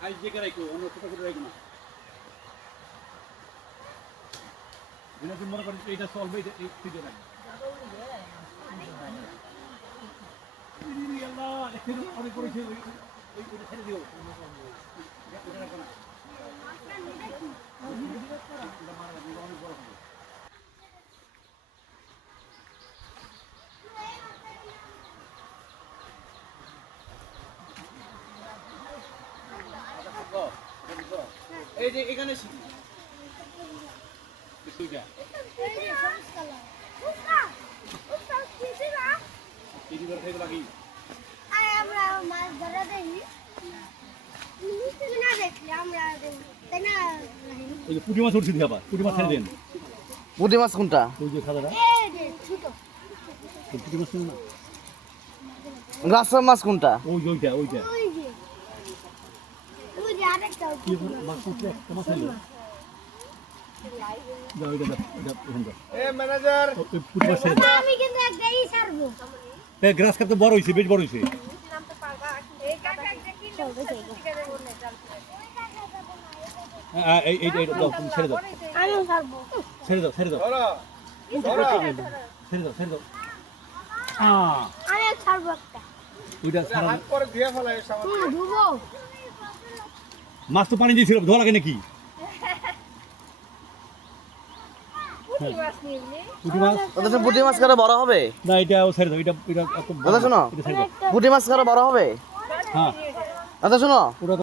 Size দেখে রাখো, অন্য ছোট ছোট রাখো না। এটা তুমি মনে করো এইটা চলবে, এটা এই ফিডে রাখো। আল্লাহ, দেখেন অনেক করেছে, ওইটা ছেড়ে দিও। এটা রাখো না। এটা মারা যাবে, অনেক বড় হবে। এই যে এখানে শিখি কিছুটা এই যে সমস্যা কি দিবার থেকে লাগি আরে আমরা মাছ ধরা দেই না দেখলে আমরা তাই না ওই যে পুঁটি মাছ উঠছে দিবা পুঁটি মাছ ছেড়ে দেন পুঁটি মাছ কোনটা? ওই যে সাদাটা এই যে ছোট পুঁটি মাছ না গ্লাসের মাছ কোনটা? ওইটা ওই যে আরেকটা কি মাছ উঠছে মাছ ছেড়ে দাও ওইটা এ ম্যানেজার পুঁটি মাছ ছেড়ে দাও আমি কিন্তু একটাই ছাড়বো এ গ্রাস কাপ তো বড় হইছে বেশ বড় হইছে এই দাও তুমি ছেড়ে দাও আমি ছাড়বো ছেড়ে দাও ছেড়ে দাও আমি ছাড়বো একটা ওইটা সারা পরে ধুয়ে ফেলাই সামান ধুবো মাছ তো পানি দিয়েছিল ধোয়া লাগে নাকি পুঁটি মাছ ওদের পুঁটি মাছ কারো বড় হবে? না এটা ছেড়ে দাও এটা এটা দাদা শোনো, এটা ছেড়ে দাও পুঁটি মাছ কারো বড় হবে? হ্যাঁ দাদা শোনো, ওটা